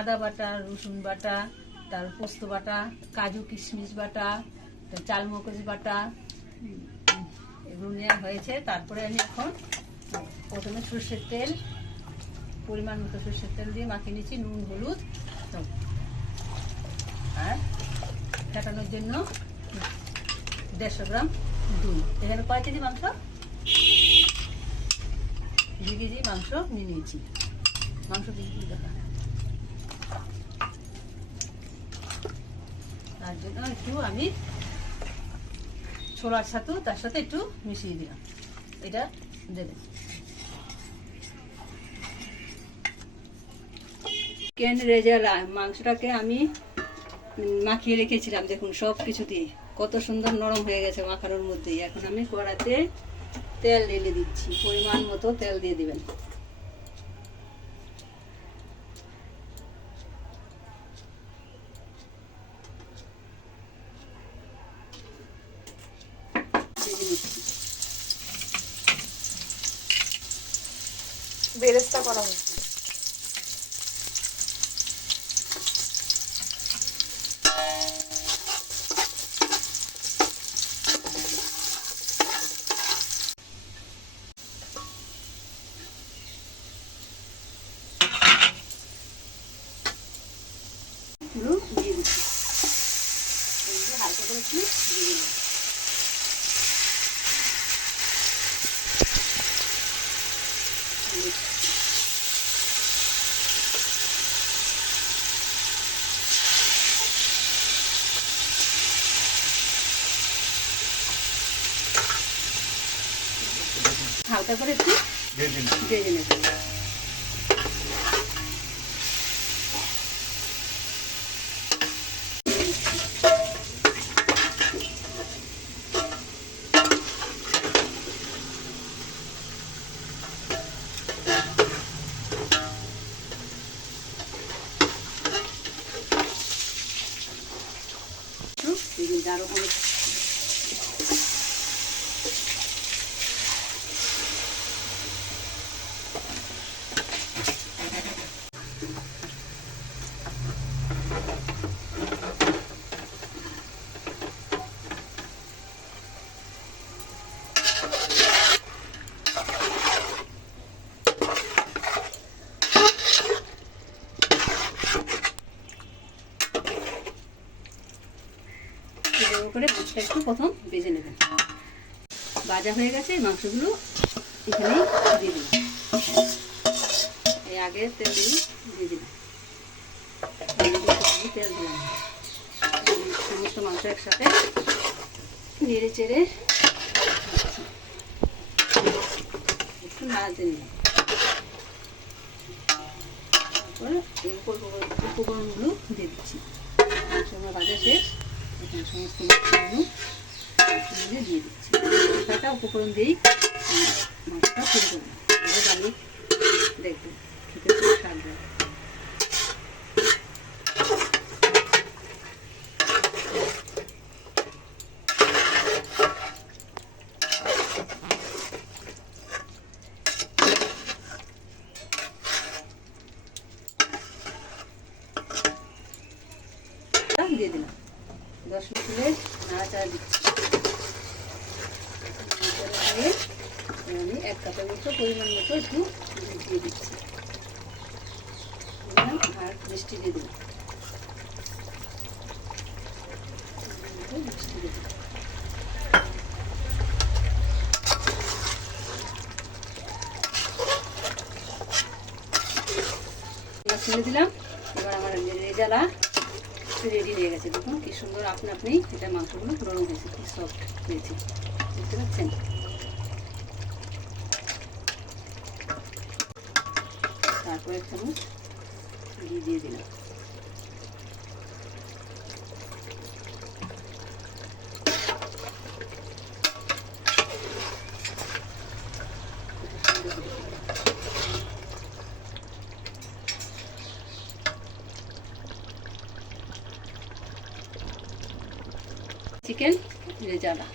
আদা বাটা, রসুন বাটা তারপর পোস্ত বাটা, কাজু কিশমিশ বাটা তারপর চালমগজ বাটা, এগুলো নেওয়া হয়েছে। তারপরে আমি এখন প্রথমে সর্ষের তেল, পরিমাণ মতো সর্ষের তেল দিয়ে মাখিয়ে নিচ্ছি, নুন, হলুদ। আর কাটানোর জন্য দেড়শো গ্রাম দুই এখানে কয় কেজি মাংস? দুই কেজি মাংস নিয়ে নিয়েছি। মাংস কেজি দেখা তার জন্য একটু আমি ছোলার ছাতু তার সাথে একটু মিশিয়ে দিলাম। এটা কেন রেজালা মাংসটাকে আমি মাখিয়ে রেখেছিলাম দেখুন সব দিয়ে। কত সুন্দর নরম হয়ে গেছে মাখানোর মধ্যেই। এখন আমি কড়াতে তেল ঢেলে দিচ্ছি। পরিমাণ মতো তেল দিয়ে দিবেন ভেজে নিচ্ছি। বেরেস্তা করা হচ্ছে হালকা করে দিয়ে দিলাম। হালকা করে একটু ভেজে নেব আরও অনেক করে একটু প্রথম ভেজে নেবেন ভাজা হয়ে গেছে মাংসগুলো এখানেই দিয়ে দিন এই আগে তেল দিয়ে দিলাম তেল দিলাম সমস্ত মাংস একসাথে নেড়ে চেড়ে একটু নাড়াতে নিই। তারপরে এই উপকরণ উপকরণগুলো দিয়ে দিচ্ছি। আমার ভাজা শেষ। এখন সমস্ত মশলাগুলো দিয়ে দিচ্ছি। মশলাটা উপকরণ দিয়েই মাছটা তৈরি করব। এবার বানিয়ে দেখবেন খেতে খুব স্বাদ দিয়ে দিলাম। দশ মিনিট নাড়াচাড়া দিচ্ছি। আমি এক কাপের মতো পরিমাণ মতো একটু দিয়ে দিচ্ছি। আর মিষ্টি দিয়ে দিলাম। দিলাম। এবার আমার রেজালা রেডি হয়ে গেছে। দেখুন কি সুন্দর আপনি আপনি এটা মাংসগুলো নরম হয়েছে, কি সফট হয়েছে। দেখতে পাচ্ছেন তারপর এক চামচ দিয়ে দিলাম। চিকেন রেজালা